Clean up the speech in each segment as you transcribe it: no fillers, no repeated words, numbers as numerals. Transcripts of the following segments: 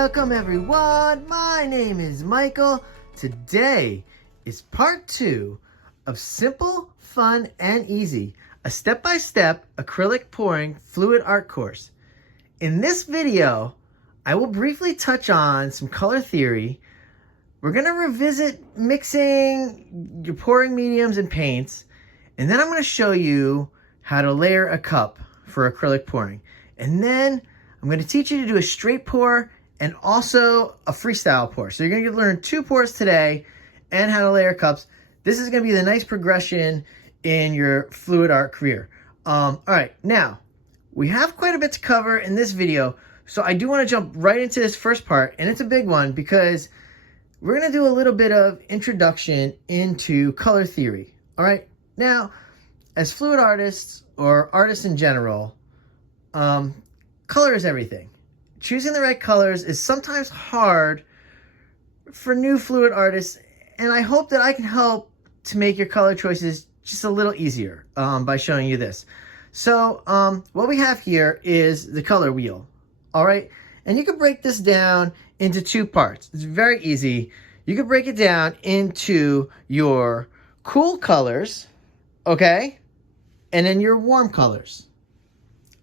Welcome everyone, my name is Michael. Today is part 2 of Simple, Fun, and Easy, a step-by-step acrylic pouring fluid art course. In this video, I will briefly touch on some color theory. We're going to revisit mixing your pouring mediums and paints, and then I'm going to show you how to layer a cup for acrylic pouring. And then I'm going to teach you to do a straight pour and also a freestyle pour. So you're going to learn 2 pours today and how to layer cups. This is going to be the nice progression in your fluid art career. All right, now we have quite a bit to cover in this video, so I do want to jump right into this first part, and it's a big one because we're going to do a little bit of introduction into color theory. All right, now as fluid artists or artists in general, color is everything. Choosing the right colors is sometimes hard for new fluid artists, and I hope that I can help to make your color choices just a little easier by showing you this. So what we have here is the color wheel, all right? And you can break this down into 2 parts. It's very easy. You can break it down into your cool colors, okay? And then your warm colors,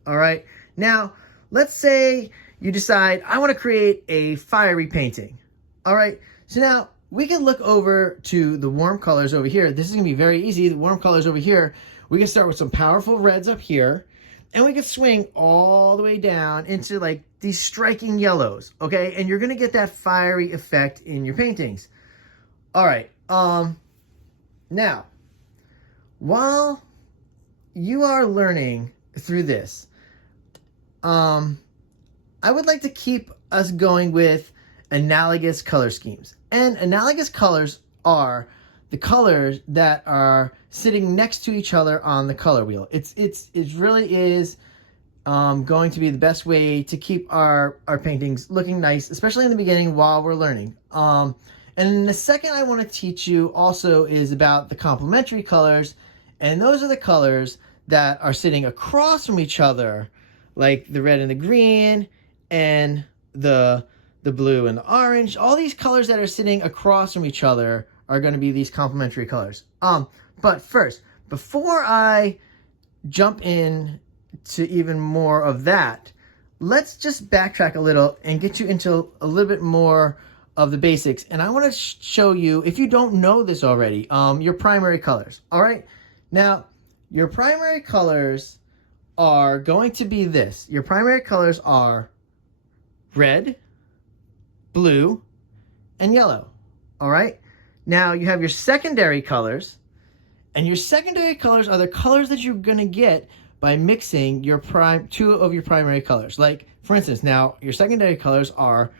all right? Now, let's say you decide, I want to create a fiery painting. All right, so now we can look over to the warm colors over here. This is going to be very easy. The warm colors over here, we can start with some powerful reds up here, and we can swing all the way down into like these striking yellows, okay? And you're going to get that fiery effect in your paintings. All right, now, while you are learning through this, I would like to keep us going with analogous color schemes. And analogous colors are the colors that are sitting next to each other on the color wheel. It really is going to be the best way to keep our paintings looking nice, especially in the beginning while we're learning. And the second I want to teach you also is about the complementary colors. And those are the colors that are sitting across from each other, like the red and the green and the blue and the orange. All these colors that are sitting across from each other are going to be these complementary colors. But first, before I jump in to even more of that, let's just backtrack a little and get you into a little bit more of the basics. And I want to show you, if you don't know this already, your primary colors. All right. Now, your primary colors are going to be this. Your primary colors are red, blue, and yellow. All right? Now you have your secondary colors, and your secondary colors are the colors that you're going to get by mixing your 2 of your primary colors. Like, for instance, now your secondary colors are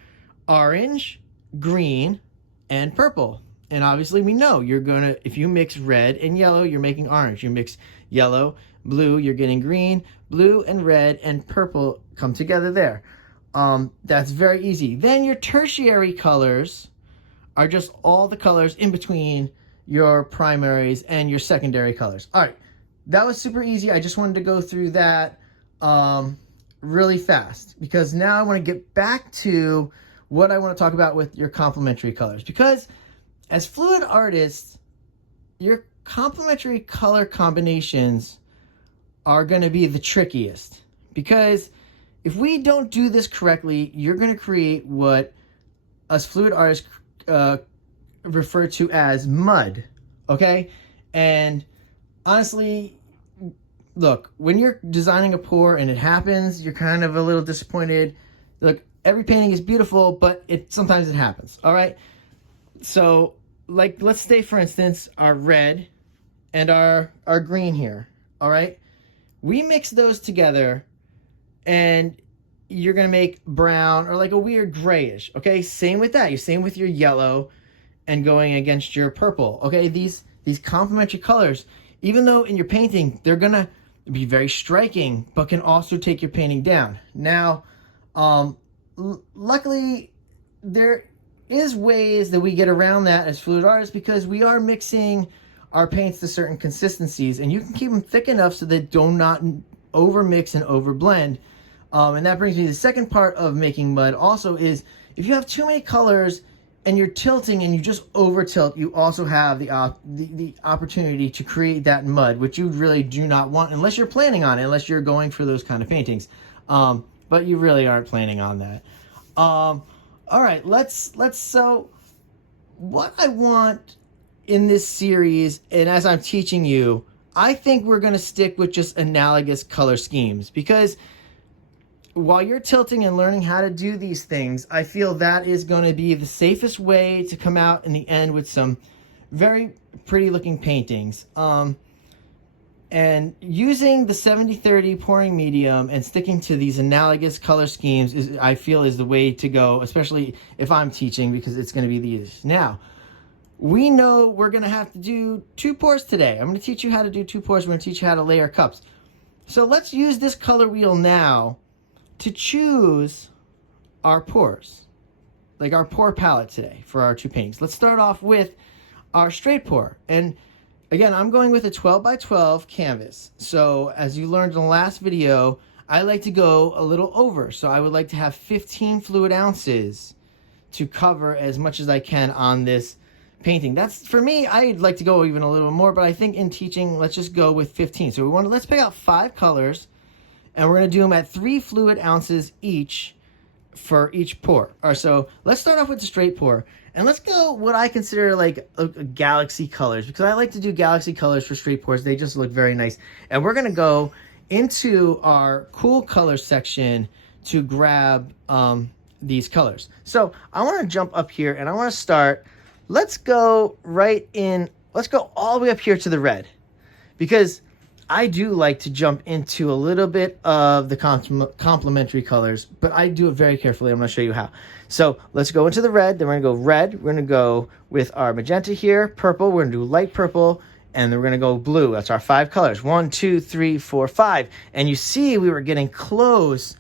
orange, green, and purple. And obviously we know you're going to, if you mix red and yellow, you're making orange. You mix yellow, blue, you're getting green, blue and red and purple come together there. That's very easy. Then your tertiary colors are just all the colors in between your primaries and your secondary colors. All right, that was super easy. I just wanted to go through that really fast because now I want to get back to what I want to talk about with your complementary colors. Because as fluid artists, your complementary color combinations are going to be the trickiest, because if we don't do this correctly, you're going to create what us fluid artists refer to as mud, okay? And honestly, look, when you're designing a pour and it happens, you're kind of a little disappointed. Look, every painting is beautiful, but sometimes it happens, all right? So, like, let's say, for instance, our red and our green here, all right? We mix those together, and you're going to make brown or like a weird grayish, okay? Same with that. Same with your yellow and going against your purple, okay? These complementary colors, even though in your painting, they're going to be very striking, but can also take your painting down. Now, luckily, there is ways that we get around that as fluid artists because we are mixing our paints to certain consistencies, and you can keep them thick enough so they do not over mix and over blend. And that brings me to the second part of making mud also is if you have too many colors and you're tilting and you just over tilt, you also have the opportunity to create that mud, which you really do not want unless you're planning on it, unless you're going for those kind of paintings. But you really aren't planning on that. All right, so what I want in this series, and as I'm teaching you, I think we're going to stick with just analogous color schemes, because while you're tilting and learning how to do these things, I feel that is going to be the safest way to come out in the end with some very pretty looking paintings. And using the 70-30 pouring medium and sticking to these analogous color schemes I feel is the way to go, especially if I'm teaching, because it's going to be the easiest. Now, we know we're going to have to do 2 pours today. I'm going to teach you how to do 2 pours. We're going to teach you how to layer cups. So let's use this color wheel now to choose our pours, like our pour palette today for our 2 paintings. Let's start off with our straight pour. And again, I'm going with a 12 by 12 canvas. So as you learned in the last video, I like to go a little over. So I would like to have 15 fluid ounces to cover as much as I can on this painting. That's, for me, I'd like to go even a little more, but I think in teaching, let's just go with 15. So let's pick out 5 colors, and we're going to do them at 3 fluid ounces each for each pour. All right, so let's start off with the straight pour. And let's go what I consider like a galaxy colors, because I like to do galaxy colors for straight pours. They just look very nice. And we're going to go into our cool color section to grab these colors. So I want to jump up here and I want to start. Let's go all the way up here to the red, because I do like to jump into a little bit of the complementary colors, but I do it very carefully. I'm going to show you how. So let's go into the red. Then we're going to go red. We're going to go with our magenta here, purple. We're going to do light purple, and then we're going to go blue. That's our 5 colors. 1, 2, 3, 4, 5. And you see we were getting close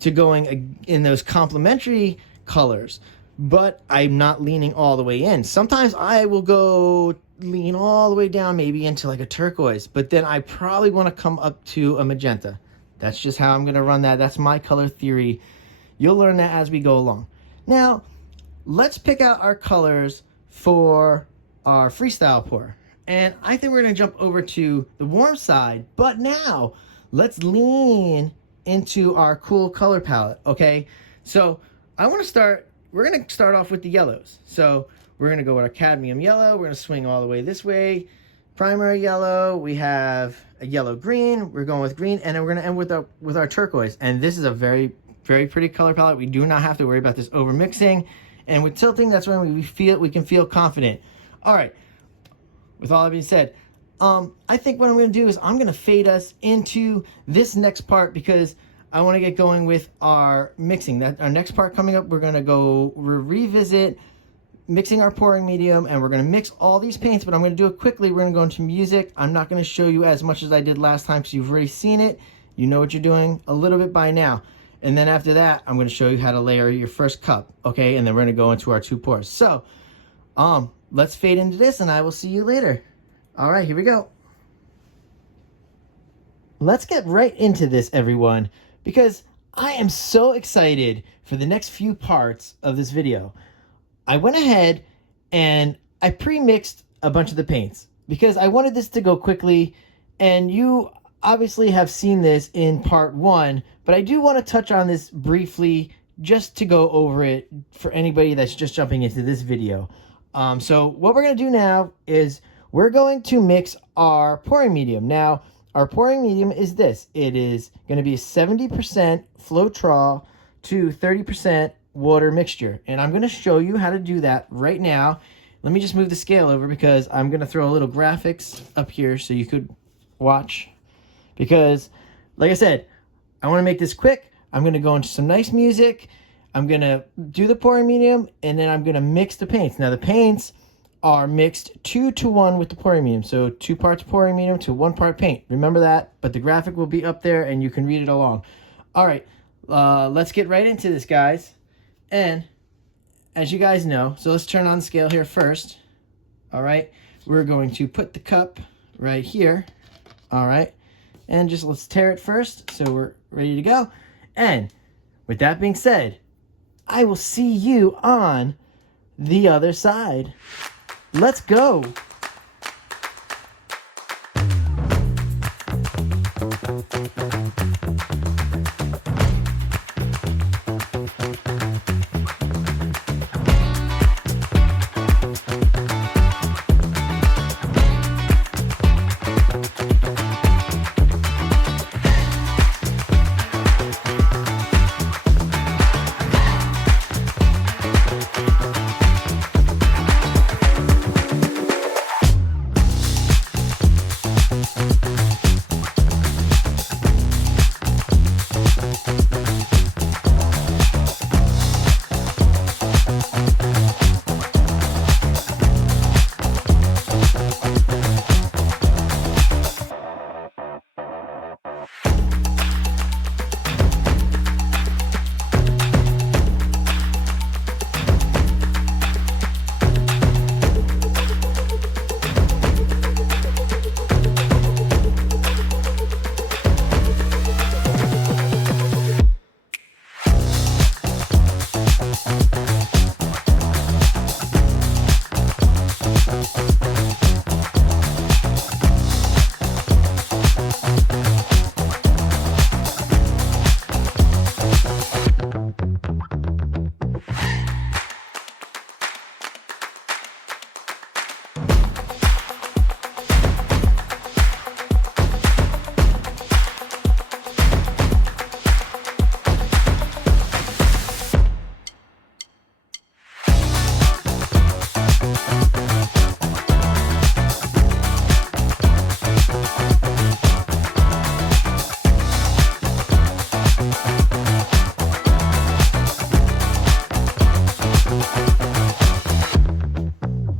to going in those complementary colors, but I'm not leaning all the way in. Sometimes I will go lean all the way down, maybe into like a turquoise, but then I probably want to come up to a magenta. That's just how I'm going to run that. That's my color theory. You'll learn that as we go along. Now, let's pick out our colors for our freestyle pour. And I think we're going to jump over to the warm side, but now let's lean into our cool color palette, okay? So we're going to start off with the yellows. So we're going to go with our cadmium yellow. We're going to swing all the way this way. Primary yellow. We have a yellow green. We're going with green. And then we're going to end with our turquoise. And this is a very, very pretty color palette. We do not have to worry about this over mixing. And with tilting, that's when we can feel confident. All right. With all that being said, I think what I'm going to do is I'm going to fade us into this next part, because I want to get going with our mixing. Our next part coming up, we're going to revisit mixing our pouring medium, and we're going to mix all these paints, but I'm going to do it quickly. We're going to go into music. I'm not going to show you as much as I did last time, because you've already seen it. You know what you're doing a little bit by now. And then after that, I'm going to show you how to layer your first cup, okay? And then we're going to go into our 2 pours. So, let's fade into this, and I will see you later. All right, here we go. Let's get right into this, everyone, because I am so excited for the next few parts of this video. I went ahead and I pre-mixed a bunch of the paints because I wanted this to go quickly, and you obviously have seen this in part 1, but I do want to touch on this briefly just to go over it for anybody that's just jumping into this video. So what we're going to do now is we're going to mix our pouring medium. Now, our pouring medium is this. It is going to be 70% Floetrol to 30% water mixture, and I'm going to show you how to do that right now. Let me just move the scale over, because I'm going to throw a little graphics up here so you could watch, because like I said, I want to make this quick. I'm going to go into some nice music. I'm going to do the pouring medium, and then I'm going to mix the paints. Now the paints are mixed 2 to 1 with the pouring medium, so 2 parts pouring medium to 1 part paint. Remember that, but the graphic will be up there and you can read it along. All right, let's get right into this, guys. And as you guys know, so let's turn on the scale here first. All right, we're going to put the cup right here. All right, and just let's tear it first so we're ready to go. And with that being said, I will see you on the other side. Let's go.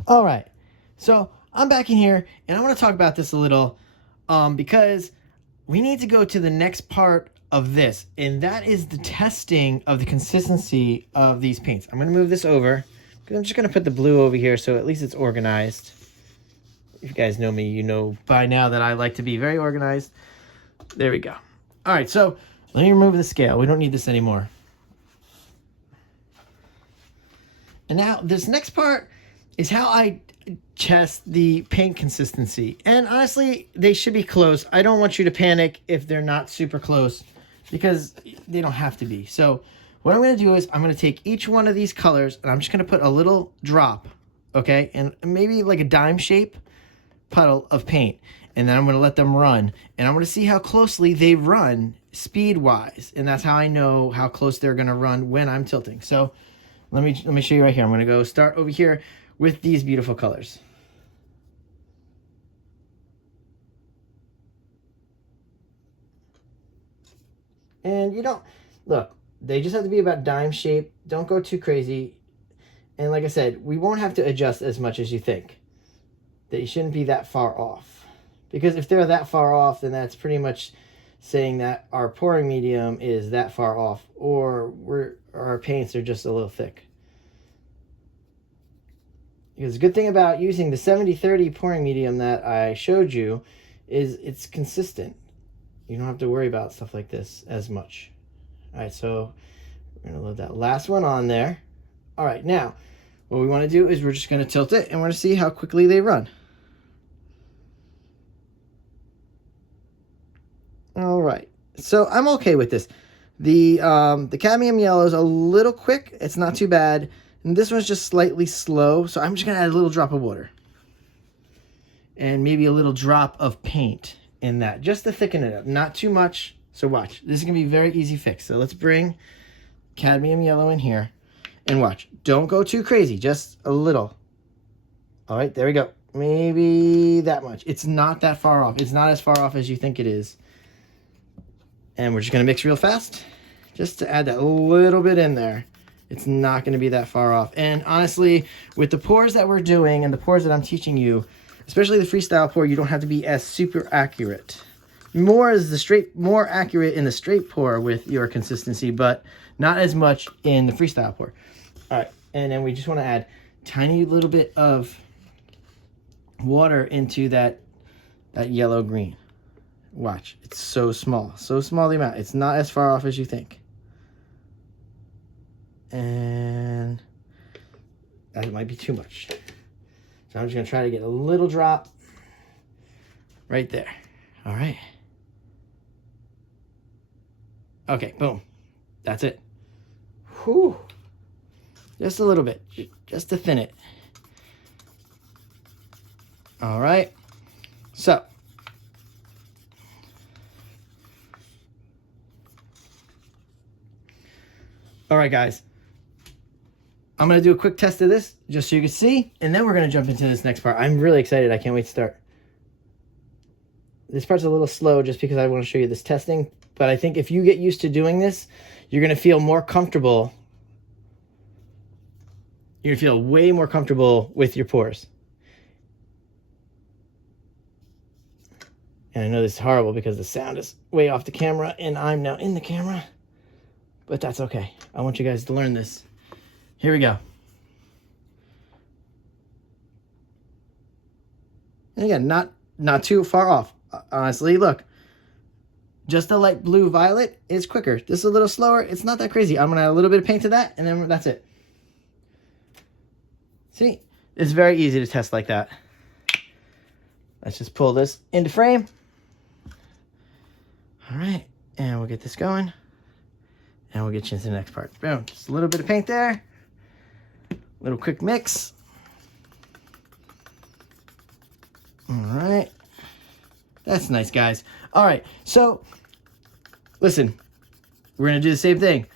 All right, so I'm back in here and I want to talk about this a little because we need to go to the next part of this, and that is the testing of the consistency of these paints. I'm going to move this over because I'm just going to put the blue over here so at least it's organized. If you guys know me, you know by now that I like to be very organized. There we go. All right, so let me remove the scale. We don't need this anymore. And now this next part is how I test the paint consistency. And honestly, they should be close. I don't want you to panic if they're not super close because they don't have to be. So what I'm going to do is I'm going to take each one of these colors and I'm just going to put a little drop, okay? And maybe like a dime shape puddle of paint. And then I'm going to let them run. And I'm going to see how closely they run speed-wise. And that's how I know how close they're going to run when I'm tilting. So let me show you right here. I'm going to go start over here with these beautiful colors. And you don't, look, they just have to be about dime shape. Don't go too crazy. And like I said, we won't have to adjust as much as you think. They shouldn't be that far off. Because if they're that far off, then that's pretty much saying that our pouring medium is that far off, or our paints are just a little thick. Because the good thing about using the 70-30 pouring medium that I showed you is it's consistent. You don't have to worry about stuff like this as much. All right, so we're going to load that last one on there. All right, now what we want to do is we're just going to tilt it and we're going to see how quickly they run. All right, so I'm okay with this. The cadmium yellow is a little quick. It's not too bad. And this one's just slightly slow, so I'm just going to add a little drop of water. And maybe a little drop of paint in that, just to thicken it up. Not too much, so watch. This is going to be a very easy fix. So let's bring cadmium yellow in here, and watch. Don't go too crazy, just a little. All right, there we go. Maybe that much. It's not that far off. It's not as far off as you think it is. And we're just going to mix real fast, just to add that little bit in there. It's not going to be that far off. And honestly, with the pours that we're doing and the pours that I'm teaching you, especially the freestyle pour, you don't have to be as super accurate. More accurate in the straight pour with your consistency, but not as much in the freestyle pour. All right, and then we just want to add tiny little bit of water into that yellow green. Watch, it's so small the amount. It's not as far off as you think. And that might be too much. So I'm just gonna try to get a little drop right there. All right. Okay, boom. That's it. Whew. Just a little bit, just to thin it. All right. So, all right, guys. I'm going to do a quick test of this just so you can see, and then we're going to jump into this next part. I'm really excited. I can't wait to start. This part's a little slow just because I want to show you this testing, but I think if you get used to doing this, you're going to feel more comfortable. You're going to feel way more comfortable with your pours. And I know this is horrible because the sound is way off the camera and I'm now in the camera, but that's okay. I want you guys to learn this. Here we go. And again, not too far off. Honestly, look. Just the light blue violet is quicker. This is a little slower. It's not that crazy. I'm going to add a little bit of paint to that, and then that's it. See? It's very easy to test like that. Let's just pull this into frame. All right. And we'll get this going. And we'll get you into the next part. Boom. Just a little bit of paint there. Little quick mix. All right. That's nice, guys. All right. So, listen. We're going to do the same thing.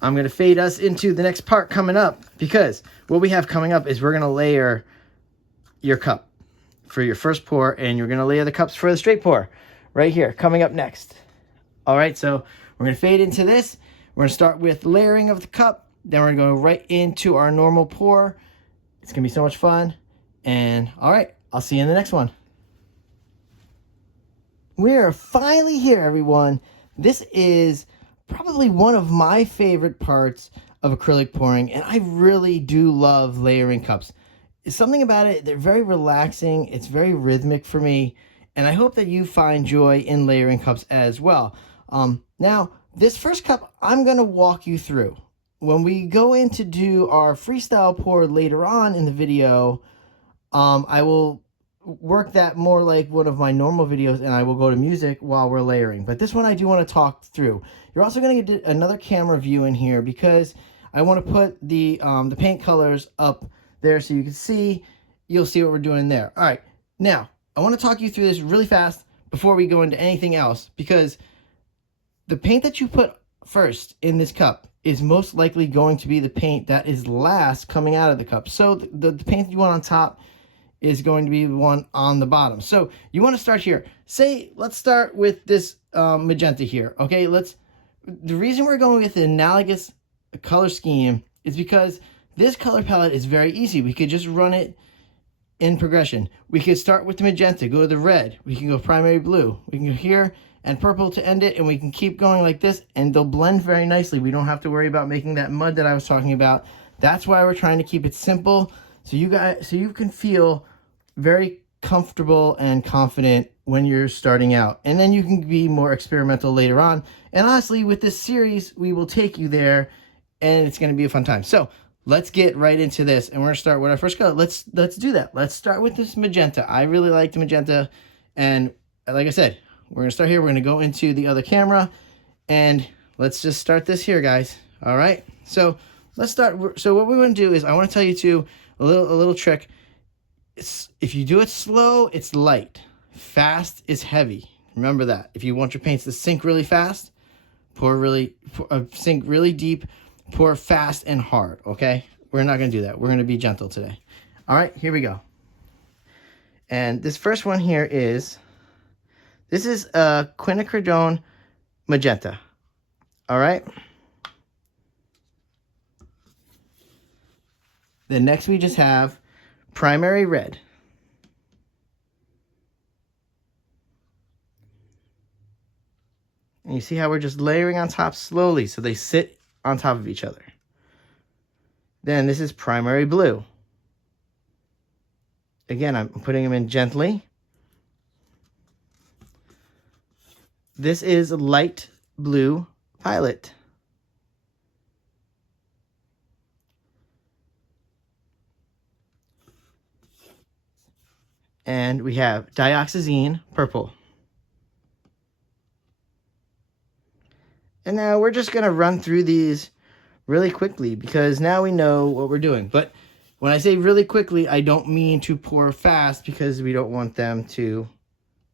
I'm going to fade us into the next part coming up because what we have coming up is we're going to layer your cup for your first pour, and you're going to layer the cups for the straight pour right here coming up next. All right. So, we're going to fade into this. We're going to start with layering of the cup. Then we're going to go right into our normal pour. It's going to be so much fun. And all right, I'll see you in the next one. We're finally here, everyone. This is probably one of my favorite parts of acrylic pouring, and I really do love layering cups. It's something about it, they're very relaxing. It's very rhythmic for me, and I hope that you find joy in layering cups as well. Now, this first cup, I'm going to walk you through. When we go in to do our freestyle pour later on in the video, I will work that more like one of my normal videos, and I will go to music while we're layering. But this one I do want to talk through. You're also going to get another camera view in here because I want to put the paint colors up there so you can see. You'll see what we're doing there. All right. Now, I want to talk you through this really fast before we go into anything else, because the paint that you put first in this cup is most likely going to be the paint that is last coming out of the cup. So the paint that you want on top is going to be the one on the bottom. So you want to start here. Let's start with this magenta here. Okay, the reason we're going with the analogous color scheme is because this color palette is very easy. We could just run it in progression. We could start with the magenta, go to the red. We can go primary blue. We can go here and purple to end it, and we can keep going like this, and they'll blend very nicely. We don't have to worry about making that mud that I was talking about. That's why we're trying to keep it simple, so you can feel very comfortable and confident when you're starting out, and then you can be more experimental later on. And honestly, with this series, we will take you there, and it's going to be a fun time. So let's get right into this, and we're going to start with our first color. Let's do that. Let's start with this magenta. I really like the magenta, and like I said, we're going to start here. We're going to go into the other camera, and let's just start this here, guys. All right. So let's start. So what we want to do is I want to tell you a little trick. If you do it slow, it's light. Fast is heavy. Remember that. If you want your paints to sink really fast, sink really deep, pour fast and hard. Okay. We're not going to do that. We're going to be gentle today. All right. Here we go. And this first one here is. This is a quinacridone magenta. All right. Then next we just have primary red. And you see how we're just layering on top slowly so they sit on top of each other. Then this is primary blue. Again, I'm putting them in gently. This is light blue violet. And we have dioxazine purple. And now we're just going to run through these really quickly because now we know what we're doing. But when I say really quickly, I don't mean to pour fast because we don't want them to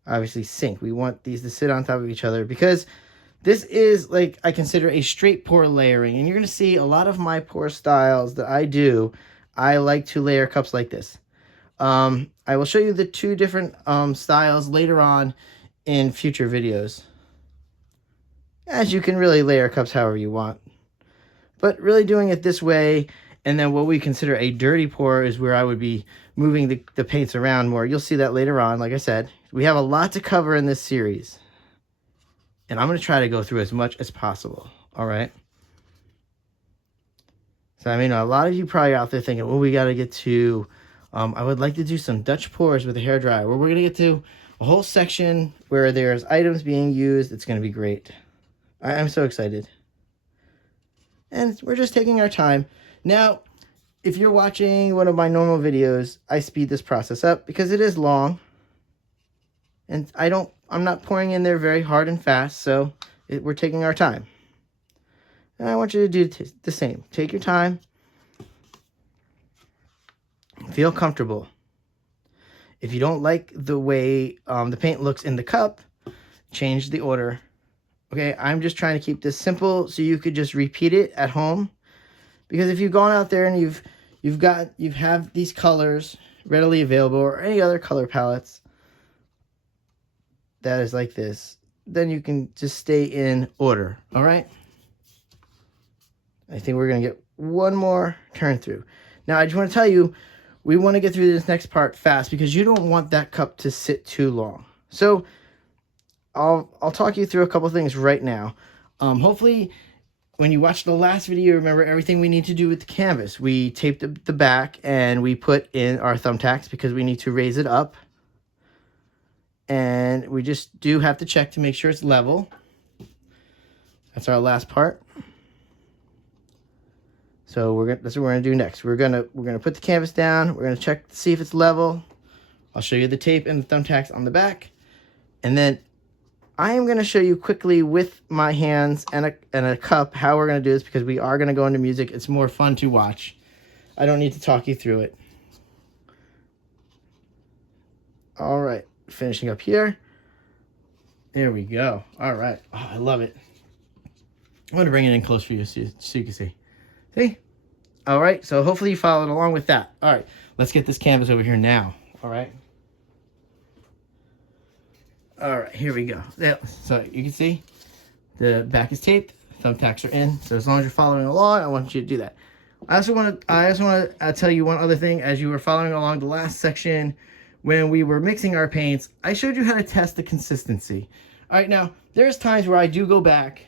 obviously sink. We want these to sit on top of each other because this is, like, I consider a straight pour layering. And you're going to see a lot of my pour styles that I do, I like to layer cups like this. I will show you the two different styles later on in future videos, as you can really layer cups however you want. But really doing it this way, and then what we consider a dirty pour is where I would be moving the paints around more. You'll see that later on. Like I said, we have a lot to cover in this series, and I'm going to try to go through as much as possible. All right. So I mean, a lot of you probably out there thinking, well, we got to get to, I would like to do some Dutch pours with a hairdryer, where we're going to get to a whole section where there's items being used. It's going to be great. I'm so excited. And we're just taking our time. Now, if you're watching one of my normal videos, I speed this process up because it is long. And I'm not pouring in there very hard and fast, so we're taking our time. And I want you to do the same. Take your time. Feel comfortable. If you don't like the way the paint looks in the cup, change the order. Okay, I'm just trying to keep this simple so you could just repeat it at home. Because if you've gone out there and you have these colors readily available, or any other color palettes that is like this, then you can just stay in order. All right. I think we're gonna get one more turn through. Now I just want to tell you, we want to get through this next part fast because you don't want that cup to sit too long. So I'll talk you through a couple things right now. Hopefully, when you watch the last video, you remember everything we need to do with the canvas. We taped the back and we put in our thumbtacks because we need to raise it up. And we just do have to check to make sure it's level. That's our last part. So that's what we're gonna do next. We're gonna put the canvas down. We're gonna check to see if it's level. I'll show you the tape and the thumbtacks on the back, and then I am gonna show you quickly with my hands and a cup how we're gonna do this because we are gonna go into music. It's more fun to watch. I don't need to talk you through it. All right, finishing up here. There we go. All right. Oh, I love it. I'm gonna bring it in close for you so you can see. See? All right, so hopefully you followed along with that. All right, let's get this canvas over here now. All right. All right, here we go. So you can see the back is taped, thumbtacks are in. So as long as you're following along, I want you to do that. I also want to tell you one other thing. As you were following along the last section, when we were mixing our paints, I showed you how to test the consistency. All right, now there's times where I do go back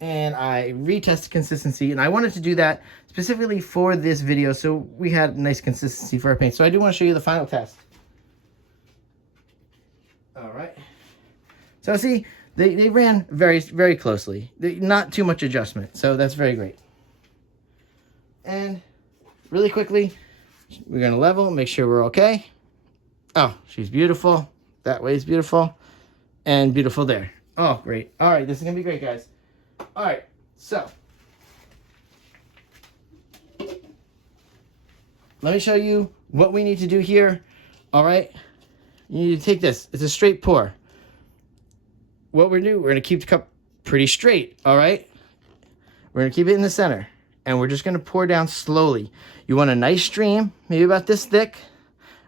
and I retest the consistency, and I wanted to do that specifically for this video so we had nice consistency for our paint. So I do want to show you the final test. All right. So see, they ran very, very closely. Not too much adjustment, so that's very great. And really quickly, we're going to level, make sure we're okay. Oh, she's beautiful. That way is beautiful. And beautiful there. Oh, great. All right, this is going to be great, guys. All right, so let me show you what we need to do here. All right, you need to take this. It's a straight pour. What we're going to keep the cup pretty straight. All right, we're going to keep it in the center, and we're just going to pour down slowly. You want a nice stream, maybe about this thick,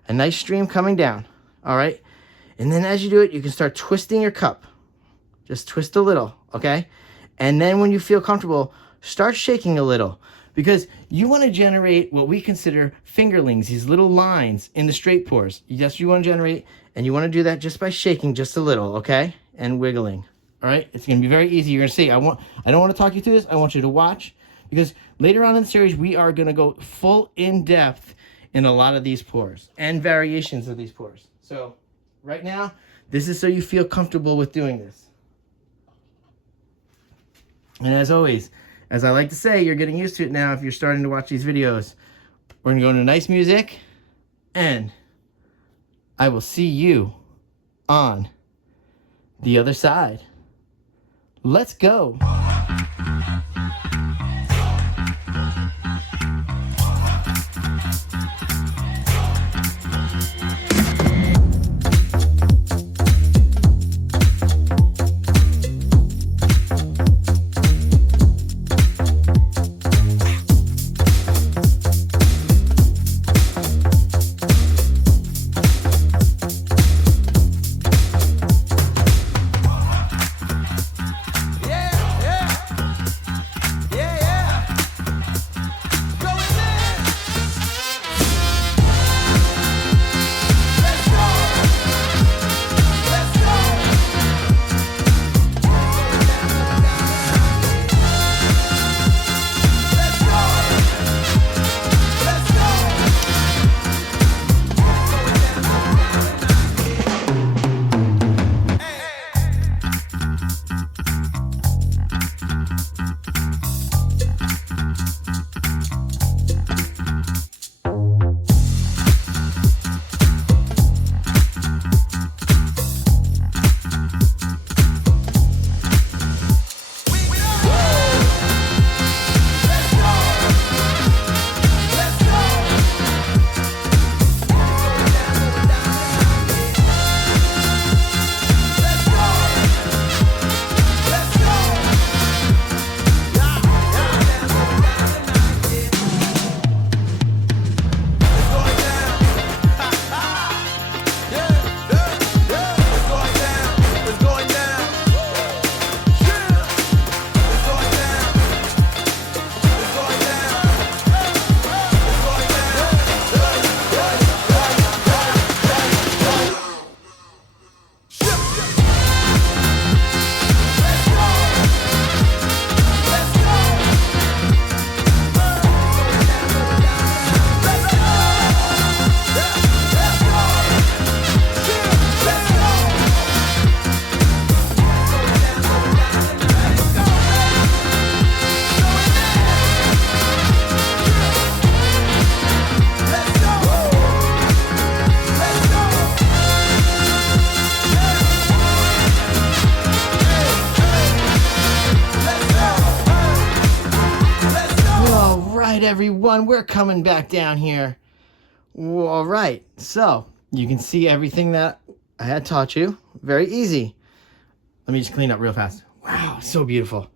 a nice stream coming down. All right, and then as you do it, you can start twisting your cup. Just twist a little, okay? And then when you feel comfortable, start shaking a little, because you want to generate what we consider fingerlings, these little lines in the straight pours. Yes, you want to generate, and you want to do that just by shaking just a little, okay? And wiggling. All right? It's going to be very easy. You're going to see, I don't want to talk you through this. I want you to watch, because later on in the series, we are going to go full in depth in a lot of these pours and variations of these pours. So right now, this is so you feel comfortable with doing this. And as always, as I like to say, you're getting used to it now if you're starting to watch these videos. We're going to go into nice music and I will see you on the other side. Let's go. Everyone, we're coming back down here. All right, so you can see everything that I had taught you. Very easy. Let me just clean up real fast. Wow, so beautiful.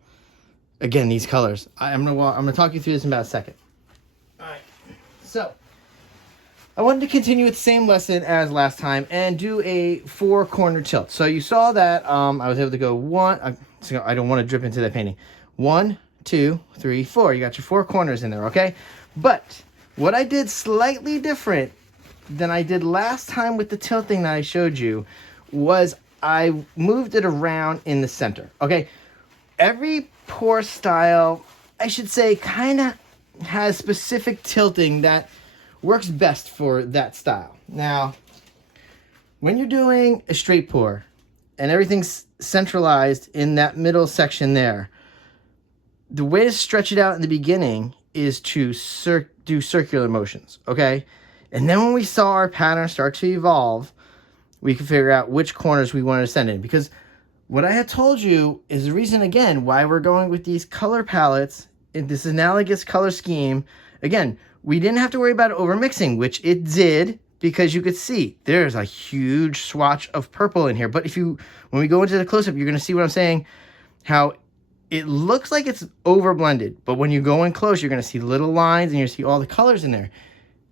Again, these colors. I'm gonna talk you through this in about a second. All right, so I wanted to continue with the same lesson as last time and do a 4-corner tilt. So you saw that I was able to go one. So I don't want to drip into that painting. 1, 2, 3, 4. You got your 4 corners in there, okay? But what I did slightly different than I did last time with the tilting that I showed you was I moved it around in the center, okay? Every pour style, I should say, kind of has specific tilting that works best for that style. Now, when you're doing a straight pour and everything's centralized in that middle section there, the way to stretch it out in the beginning is to do circular motions, okay? And then when we saw our pattern start to evolve, we could figure out which corners we wanted to send in. Because what I had told you is the reason, again, why we're going with these color palettes in this analogous color scheme. Again, we didn't have to worry about overmixing, which it did, because you could see there's a huge swatch of purple in here. But when we go into the close-up, you're going to see what I'm saying, how it looks like it's over blended, but when you go in close, you're going to see little lines and you see all the colors in there.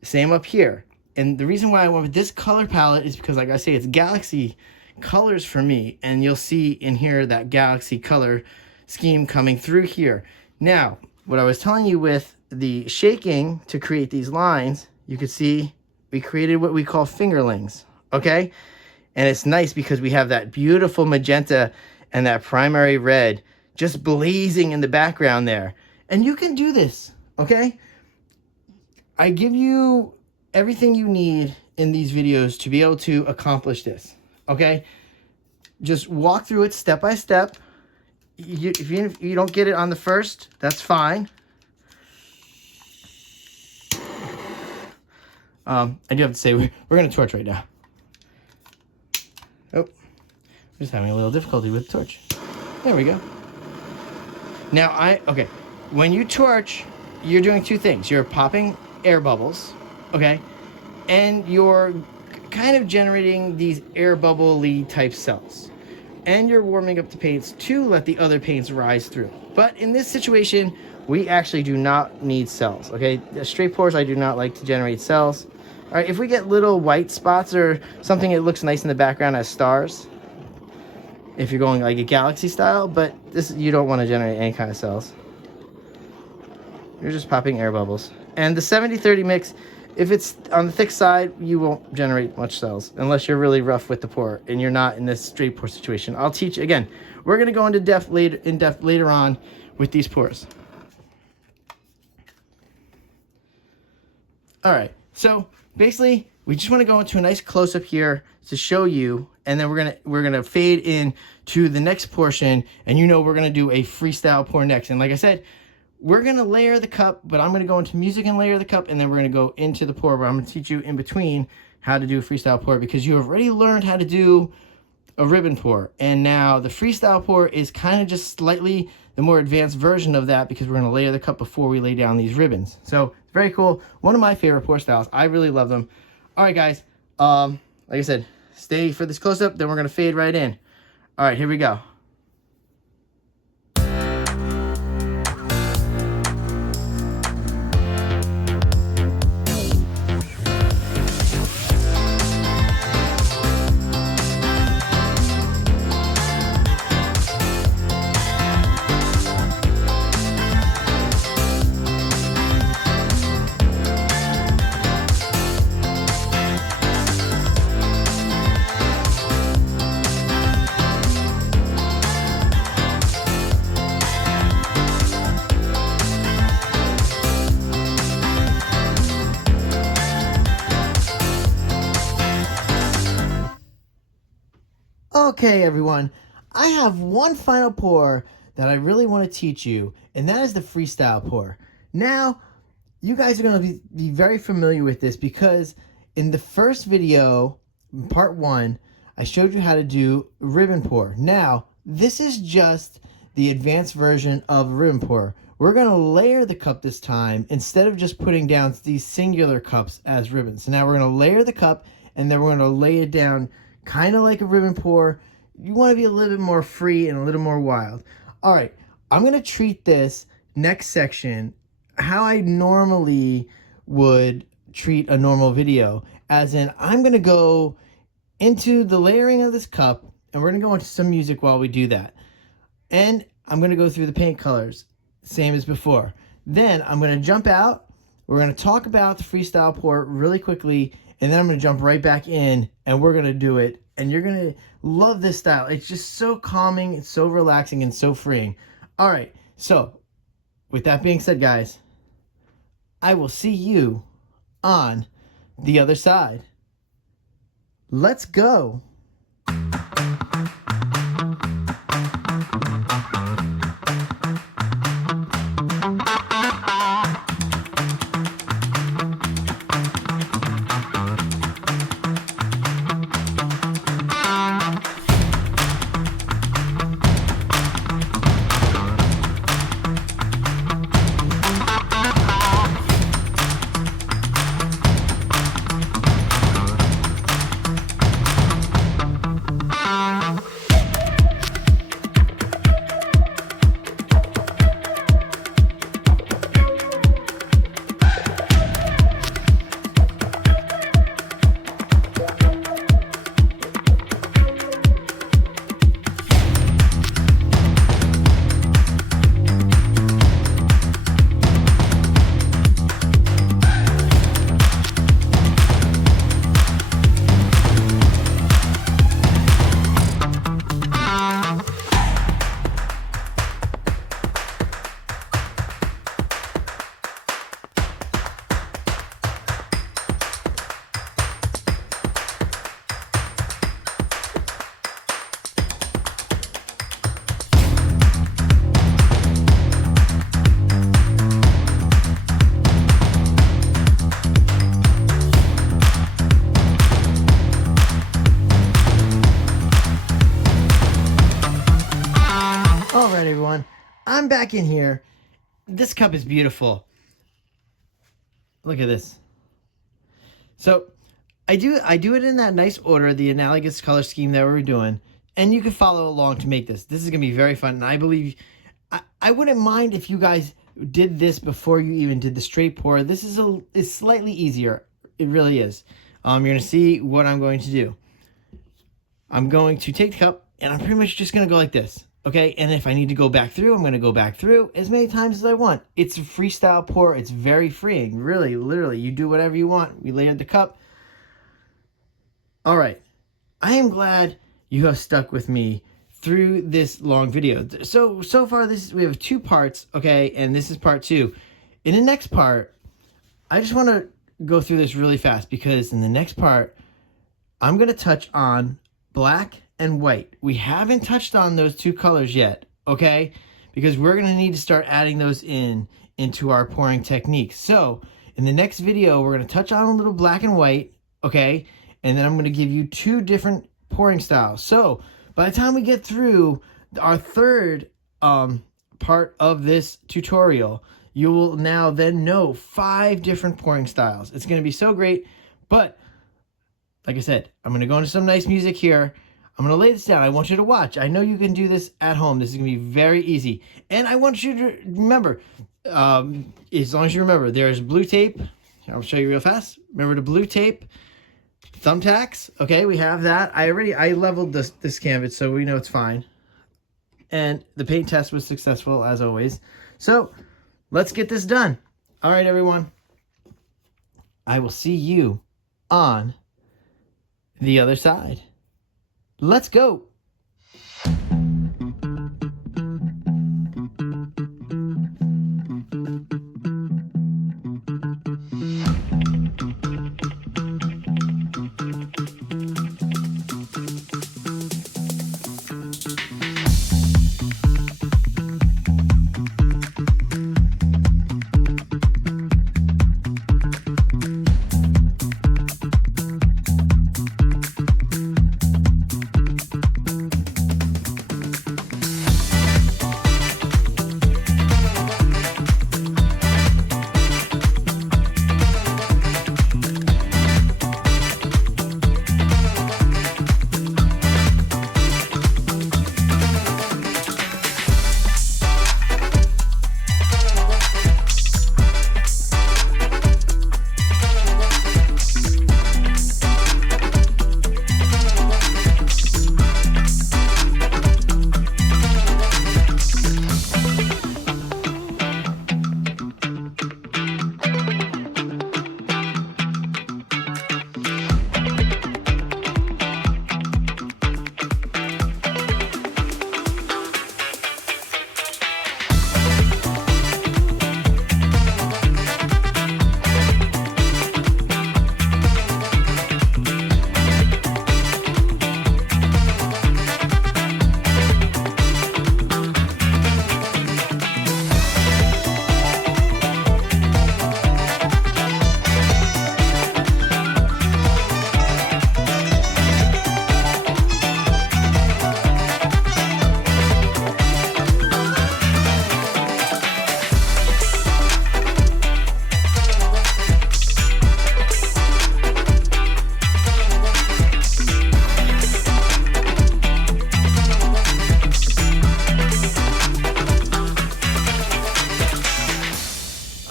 Same up here. And the reason why I went with this color palette is because, like I say, it's galaxy colors for me. And you'll see in here that galaxy color scheme coming through here. Now, what I was telling you with the shaking to create these lines, you could see we created what we call fingerlings, okay? And it's nice because we have that beautiful magenta and that primary red just blazing in the background there. And you can do this, okay? I give you everything you need in these videos to be able to accomplish this, okay? Just walk through it step by step. If you don't get it on the first, that's fine. I do have to say, we're going to torch right now. Just having a little difficulty with the torch. There we go. Now okay, when you torch, you're doing two things. You're popping air bubbles, okay? And you're kind of generating these air bubble-y type cells. And you're warming up the paints to let the other paints rise through. But in this situation, we actually do not need cells, okay? The straight pours, I do not like to generate cells. All right, if we get little white spots or something that looks nice in the background as stars, if you're going like a galaxy style, but this, you don't want to generate any kind of cells. You're just popping air bubbles. And the 70-30 mix, if it's on the thick side, you won't generate much cells unless you're really rough with the pour and you're not in this straight pour situation. I'll teach, again, we're going to go into depth later on with these pours. All right, so basically we just want to go into a nice close-up here to show you, and then we're gonna fade in to the next portion, and we're gonna do a freestyle pour next. And like I said, we're gonna layer the cup, but I'm gonna go into music and layer the cup, and then we're gonna go into the pour, where I'm gonna teach you in between how to do a freestyle pour, because you have already learned how to do a ribbon pour, and now the freestyle pour is kind of just slightly the more advanced version of that, because we're going to layer the cup before we lay down these ribbons. So it's very cool. One of my favorite pour styles. I really love them. All right, guys. Like I said, stay for this close-up, then we're going to fade right in. All right, here we go. Okay, everyone, I have one final pour that I really want to teach you, and that is the freestyle pour. Now, you guys are going to be very familiar with this, because in the first video, part 1, I showed you how to do ribbon pour. Now, this is just the advanced version of ribbon pour. We're going to layer the cup this time, instead of just putting down these singular cups as ribbons. So now we're going to layer the cup, and then we're going to lay it down kind of like a ribbon pour. You want to be a little bit more free and a little more wild. All right, I'm going to treat this next section how I normally would treat a normal video. As in, I'm going to go into the layering of this cup, and we're going to go into some music while we do that. And I'm going to go through the paint colors, same as before. Then I'm going to jump out. We're going to talk about the freestyle pour really quickly, and then I'm going to jump right back in, and we're going to do it. And you're going to love this style. It's just so calming, it's so relaxing, and so freeing. All right, so with that being said, guys, I will see you on the other side. Let's go. I'm back in here. This cup is beautiful. Look at this. So I do it in that nice order, the analogous color scheme that we're doing, and you can follow along to make this. This is gonna be very fun, and I believe I wouldn't mind if you guys did this before you even did the straight pour. This is it's slightly easier. It really is. You're gonna see what I'm going to do. I'm going to take the cup, and I'm pretty much just gonna go like this. Okay, and if I need to go back through, I'm going to go back through as many times as I want. It's a freestyle pour. It's very freeing. Really, literally, you do whatever you want. We layered the cup. All right. I am glad you have stuck with me through this long video. So far, we have 2 parts, okay, and this is part 2. In the next part, I just want to go through this really fast because in the next part, I'm going to touch on black and white. We haven't touched on those 2 colors yet, okay? Because we're going to need to start adding those into our pouring technique. So in the next video, we're going to touch on a little black and white, okay? And then I'm going to give you 2 different pouring styles. So by the time we get through our 3rd part of this tutorial, you will now then know 5 different pouring styles. It's going to be so great. But like I said, I'm going to go into some nice music here. I'm going to lay this down. I want you to watch. I know you can do this at home. This is going to be very easy. And I want you to remember, as long as you remember, there's blue tape. I'll show you real fast. Remember the blue tape, thumbtacks. Okay, we have that. I leveled this canvas, so we know it's fine. And the paint test was successful, as always. So let's get this done. All right, everyone. I will see you on the other side. Let's go.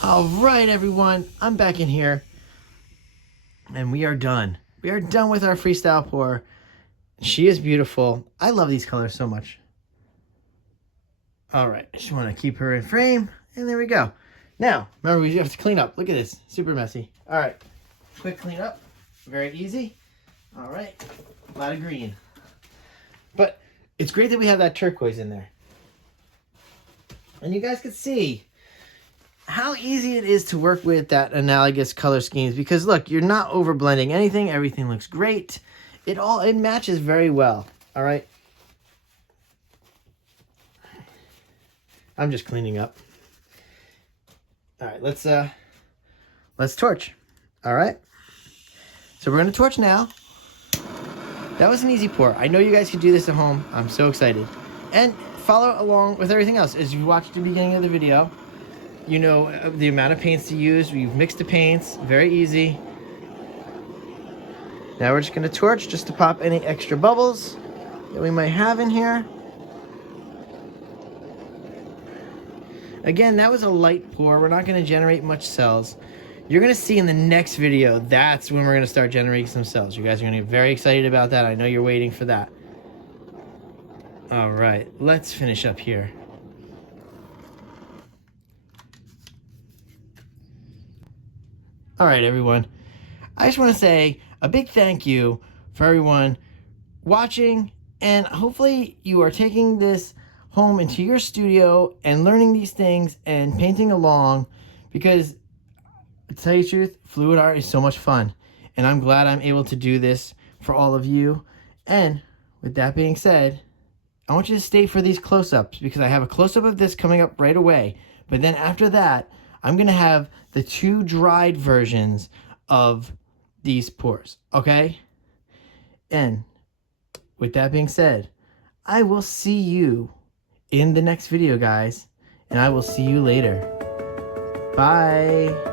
All right, everyone, I'm back in here, and we are done. We are done with our freestyle pour. She is beautiful. I love these colors so much. All right, I just want to keep her in frame, and there we go. Now, remember, we have to clean up. Look at this, super messy. All right, quick cleanup, very easy. All right, a lot of green. But it's great that we have that turquoise in there. And you guys can see how easy it is to work with that analogous color schemes, because look, you're not over blending anything. Everything looks great. It matches very well. All right. I'm just cleaning up. All right, let's torch. All right. So we're going to torch now. That was an easy pour. I know you guys can do this at home. I'm so excited. And follow along with everything else. As you watched the beginning of the video, you know the amount of paints to use. We've mixed the paints, very easy. Now we're just gonna torch just to pop any extra bubbles that we might have in here. Again, that was a light pour. We're not gonna generate much cells. You're gonna see in the next video, that's when we're gonna start generating some cells. You guys are gonna get very excited about that. I know you're waiting for that. All right, let's finish up here. All right, everyone. I just wanna say a big thank you for everyone watching, and hopefully you are taking this home into your studio and learning these things and painting along, because to tell you the truth, fluid art is so much fun, and I'm glad I'm able to do this for all of you. And with that being said, I want you to stay for these close-ups, because I have a close-up of this coming up right away, but then after that I'm gonna have the 2 dried versions of these pours, okay? And with that being said, I will see you in the next video, guys, and I will see you later. Bye.